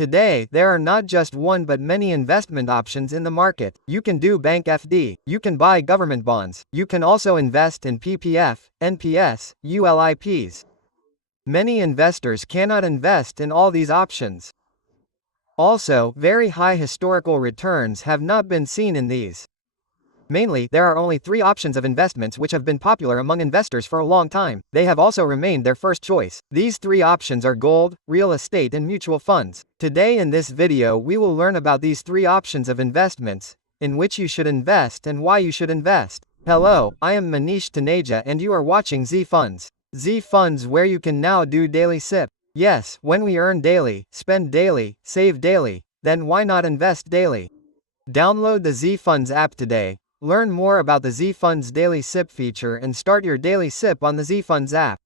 Today, there are not just one but many investment options in the market. You can do bank FD, you can buy government bonds, you can also invest in PPF, NPS, ULIPs. Many investors cannot invest in all these options. Also, very high historical returns have not been seen in these. Mainly, there are only 3 options of investments which have been popular among investors for a long time. They have also remained their first choice. These 3 options are gold, real estate and mutual funds. Today in this video we will learn about these 3 options of investments, in which you should invest and why you should invest. Hello, I am Manish Taneja and you are watching Z Funds. Z Funds, where you can now do daily SIP. Yes, when we earn daily, spend daily, save daily, then why not invest daily? Download the Z Funds app today. Learn more about the Z Funds Daily SIP feature and start your daily SIP on the Z Funds app.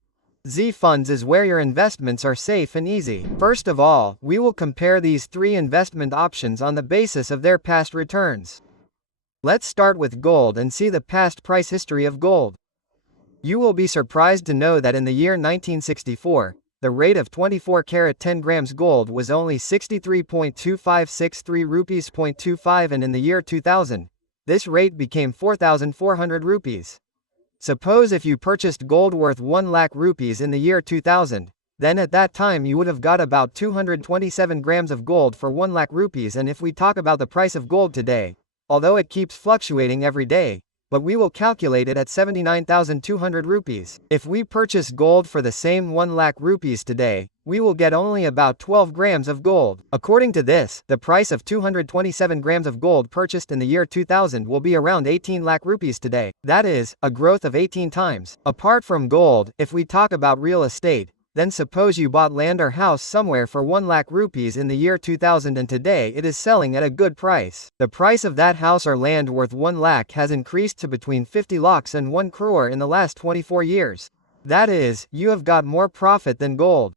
Z Funds is where your investments are safe and easy. First of all, we will compare these 3 investment options on the basis of their past returns. Let's start with gold and see the past price history of gold. You will be surprised to know that in the year 1964, the rate of 24 karat 10 grams gold was only 63.2563 rupees 0.25, and in the year 2000, this rate became 4,400 rupees. Suppose if you purchased gold worth 1 lakh rupees in the year 2000, then at that time you would have got about 227 grams of gold for 1 lakh rupees. And if we talk about the price of gold today, although it keeps fluctuating every day, but we will calculate it at 79,200 rupees. If we purchase gold for the same 1 lakh rupees today, we will get only about 12 grams of gold. According to this, the price of 227 grams of gold purchased in the year 2000 will be around 18 lakh rupees today. That is, a growth of 18 times. Apart from gold, if we talk about real estate, then suppose you bought land or house somewhere for 1 lakh rupees in the year 2000 and today it is selling at a good price. The price of that house or land worth 1 lakh has increased to between 50 lakhs and 1 crore in the last 24 years. That is, you have got more profit than gold.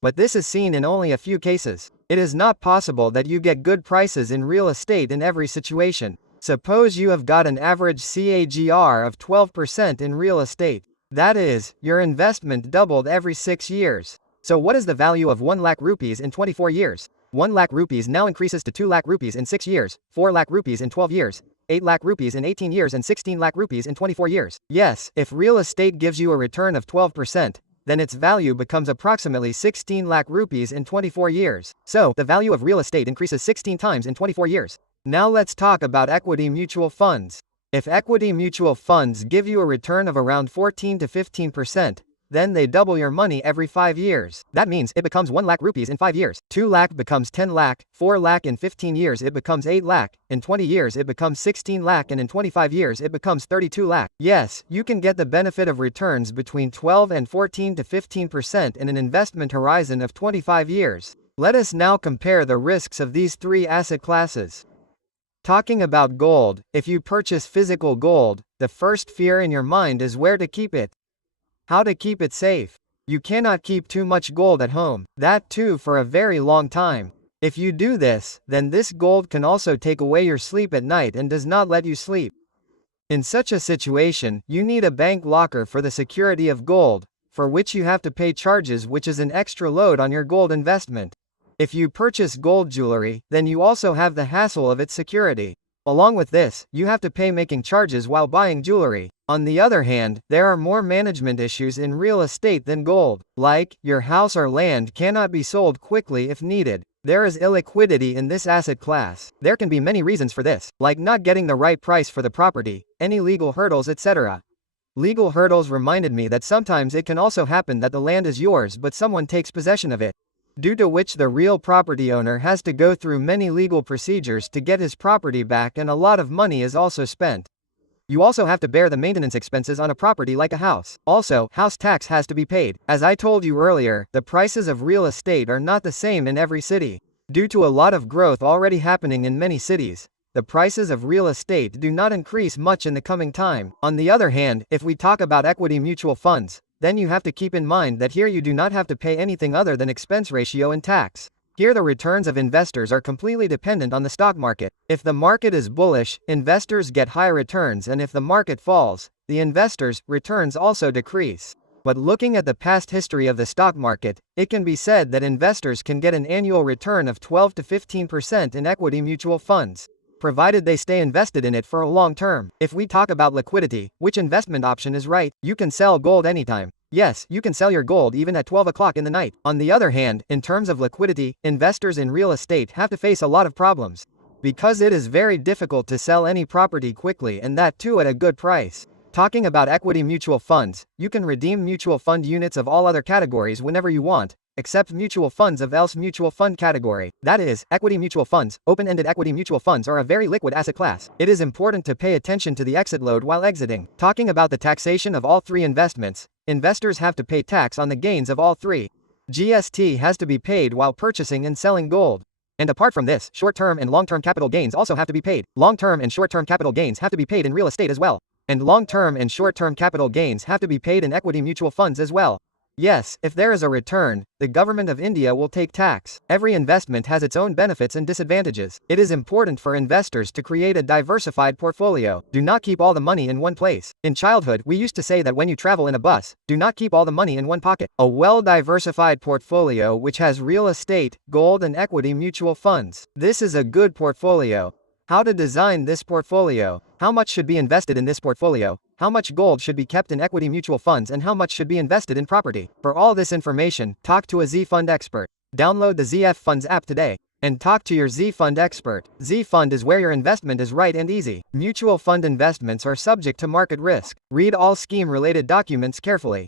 But this is seen in only a few cases. It is not possible that you get good prices in real estate in every situation. Suppose you have got an average CAGR of 12% in real estate. That is, your investment doubled every 6 years. So what is the value of 1 lakh rupees in 24 years? 1 lakh rupees now increases to 2 lakh rupees in 6 years, 4 lakh rupees in 12 years, 8 lakh rupees in 18 years and 16 lakh rupees in 24 years. Yes, if real estate gives you a return of 12%, then its value becomes approximately 16 lakh rupees in 24 years. So, the value of real estate increases 16 times in 24 years. Now let's talk about equity mutual funds. If equity mutual funds give you a return of around 14 to 15%, then they double your money every 5 years. That means it becomes 1 lakh rupees in 5 years. 2 lakh becomes 10 lakh, 4 lakh in 15 years it becomes 8 lakh, in 20 years it becomes 16 lakh, and in 25 years it becomes 32 lakh. Yes, you can get the benefit of returns between 12 and 14 to 15% in an investment horizon of 25 years. Let us now compare the risks of these 3 asset classes. Talking about gold, if you purchase physical gold, the first fear in your mind is where to keep it. How to keep it safe. You cannot keep too much gold at home, that too for a very long time. If you do this, then this gold can also take away your sleep at night and does not let you sleep. In such a situation, you need a bank locker for the security of gold, for which you have to pay charges, which is an extra load on your gold investment. If you purchase gold jewelry, then you also have the hassle of its security. Along with this, you have to pay making charges while buying jewelry. On the other hand, there are more management issues in real estate than gold. Like, your house or land cannot be sold quickly if needed. There is illiquidity in this asset class. There can be many reasons for this, like not getting the right price for the property, any legal hurdles, etc. Legal hurdles reminded me that sometimes it can also happen that the land is yours but someone takes possession of it, due to which the real property owner has to go through many legal procedures to get his property back, and a lot of money is also spent. You also have to bear the maintenance expenses on a property like a house. Also, house tax has to be paid. As I told you earlier, the prices of real estate are not the same in every city. Due to a lot of growth already happening in many cities, the prices of real estate do not increase much in the coming time. On the other hand, if we talk about equity mutual funds, then you have to keep in mind that here you do not have to pay anything other than expense ratio and tax. Here the returns of investors are completely dependent on the stock market. If the market is bullish, investors get high returns, and if the market falls, the investors' returns also decrease. But looking at the past history of the stock market, it can be said that investors can get an annual return of 12 to 15% in equity mutual funds, provided they stay invested in it for a long term. If we talk about liquidity, which investment option is right? You can sell gold anytime. Yes, you can sell your gold even at 12 o'clock in the night. On the other hand, in terms of liquidity, investors in real estate have to face a lot of problems, because it is very difficult to sell any property quickly, and that too at a good price. Talking about equity mutual funds, you can redeem mutual fund units of all other categories whenever you want, except mutual funds of else mutual fund category. That is, equity mutual funds. Open-ended equity mutual funds are a very liquid asset class. It is important to pay attention to the exit load while exiting. Talking about the taxation of all three investments, investors have to pay tax on the gains of all three. GST has to be paid while purchasing and selling gold. And apart from this, short-term and long-term capital gains also have to be paid. Long-term and short-term capital gains have to be paid in real estate as well. And long-term and short-term capital gains have to be paid in equity mutual funds as well. Yes, if there is a return, the government of India will take tax. Every investment has its own benefits and disadvantages. It is important for investors to create a diversified portfolio. Do not keep all the money in one place. In childhood, we used to say that when you travel in a bus, do not keep all the money in one pocket. A well-diversified portfolio which has real estate, gold and equity mutual funds. This is a good portfolio. How to design this portfolio? How much should be invested in this portfolio? How much gold should be kept in equity mutual funds, and how much should be invested in property? For all this information, talk to a Z-Fund expert. Download the ZF Funds app today and talk to your Z-Fund expert. Z-Fund is where your investment is right and easy. Mutual fund investments are subject to market risk. Read all scheme-related documents carefully.